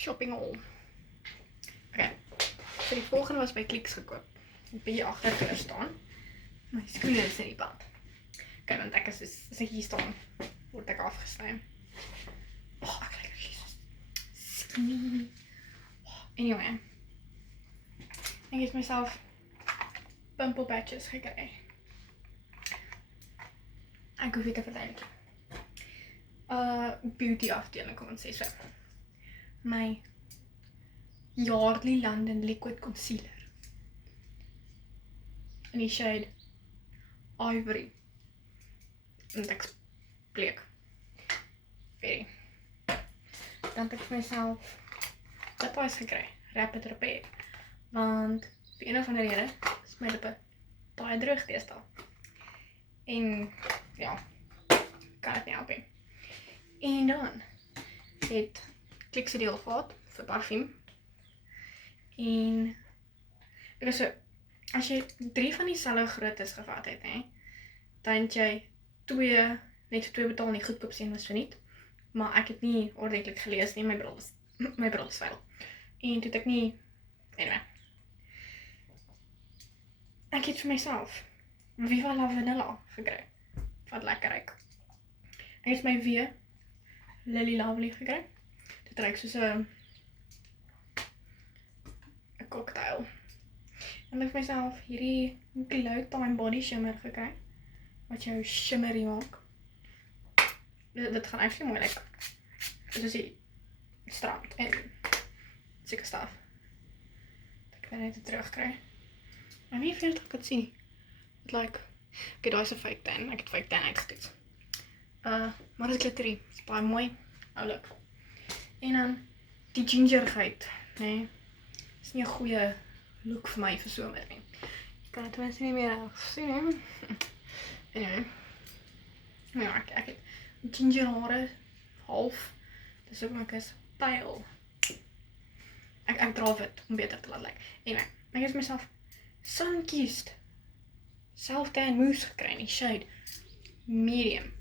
shopping haul. Okay, so die volgende was by Clicks gekoop. Ek ben hier agter staan. My skoene is in die pad. Okay, want ek is as ek hier staan, word ek afgesny. Ek kyk, Jesus. Skinny. Anyway. Ek het myself pimple patches gekry. Ek hoef nie te verduidelik. Beauty afdeling, kom ons sê so. My Yardley London Liquid Concealer. In die shade Ivory. Want ek bleek. Very. Dan het ek vir myself lip eyes gekry. Rapid Repair. Want vir een of ander rede is my lippe baie droog deesdae. En ja, kan het nie help nie. En dan het Clicks 'n deel gehad vir parfum. En ek is so, as jy 3 van dieselfde groottes gevat het, dan het jy net vir 2 betaal nie goedkoop sien was verniet. Maar ek het nie ordentlik gelees nie, my bril is vuil. En toe het ek nie, anyway. Ek het vir myself Viva La Vanilla gekry. Wat lekker ruik. Ek het my Lily Lovely gekry. Dit ruik soos 'n cocktail. En ek het myself hierdie Glow Time Body Shimmer gekry. Wat jou shimmery maak. Dit gaan actually mooi lyk. Dit is die strand en seker staf. Ek kan net terugkry. Maar wie weet ek het sien. Dit lyk, okay, daar is 'n fake tan. Ek het fake tan uitgetoets. Maar dit glittery. Dit is baie mooi. Oulik. En dan die gingerigheid, nee. Is nie 'n goeie look vir my vir somer nie. Ek kan dit tenminste nie meer reg sien nie. Anyway. Ja, ek het ginger hare half. Dis ook ek is pale. Ek dra wit om beter te laat lyk. Anyway, ek het myself Sunkissed self-tan mousse gekry in die shade medium.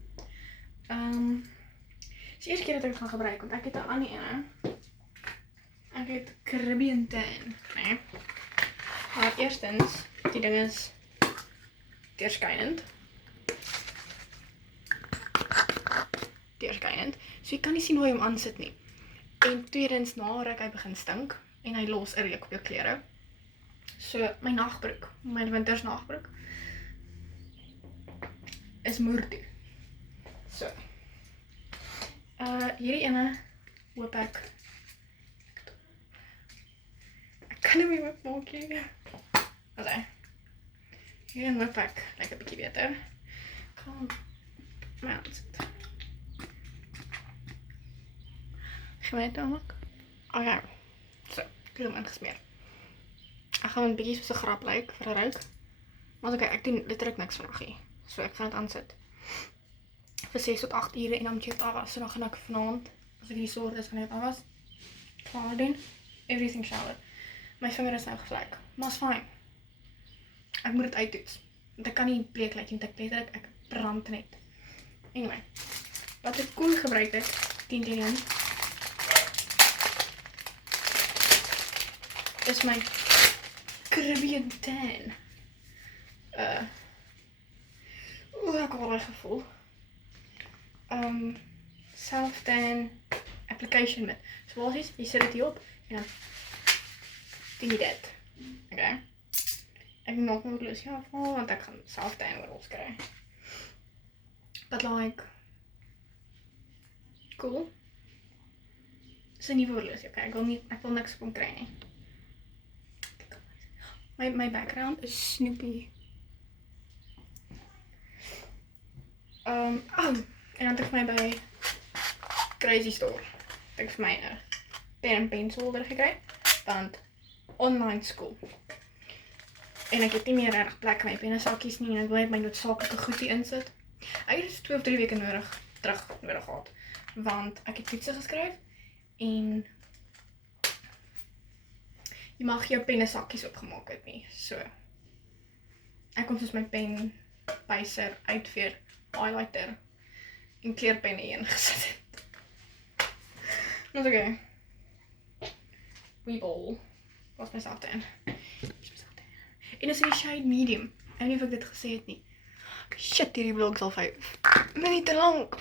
Dis die eerste keer dat ek dit gaan gebruik, want ek het 'n ander ene. Ek het Caribbean Tan, nee. Maar eerstens, die ding is deurskynend. So jy kan nie sien hoe hy hom aansit nie. En tweedens, na ruk hy begin stink en hy los 'n reuk op jou klere. So my nagbroek, my winters nagbroek is moertoe. So. Hierdie ene hoop ek kan hom nie meer maak nie. Okay. Hierdie hoop ek lyk 'n bietjie beter. Kom my aansit. Gemeet ook. Okay. So, ek het hom ingesmeer. Ek gaan 'n bietjie soos 'n grap lyk vir 'n ruik. Maar okay, ek doen letterlik niks vandag nie. So ek gaan dit aansit vir 6 tot 8 ure en dan moet jy dit afwas. So dan gaan ek vanaand, as ek die sorg is, gaan ek dit afwas. Klaar doen. Everything shower. My vinger is nou gevlek. Maar is fine. Ek moet dit uittoets. Want ek kan nie bleek lyk want ek brand net. Anyway. Wat ek koel gebruik het, 10 is my Caribbean Tan. Ek het al reg gevoel. Self-tan application met. So basies, jy sit dit hier op en dan doen jy dit. Okay. Ek maak my horlosie af, want ek gaan self-tan oral kry. But like, cool. Dis 'n nuwe horlosie, okay. Ek wil niks van kry nie. My background is Snoopy. En dan het ek vir my by Crazy Store. Het ek vir my 'n pen en pencil holder gekry, want online school. En ek het nie meer regtig plek in my pennesakkies nie en ek wil net my noodsaaklike goed hier insit. Ek het dus 2 of 3 weke terug nodig gehad, want ek het toetse geskryf en jy mag jou pennesakkies opgemaak het nie. So ek kon soos my pen, pyser, uitveer, highlighter en kleurpenne hierin gesit het. Dit is okay. Weeble. Was myself in. En dis in die shade medium. Ek weet nie of ek dit gesê het nie. Shit, hierdie vlog is al 5 minute lank.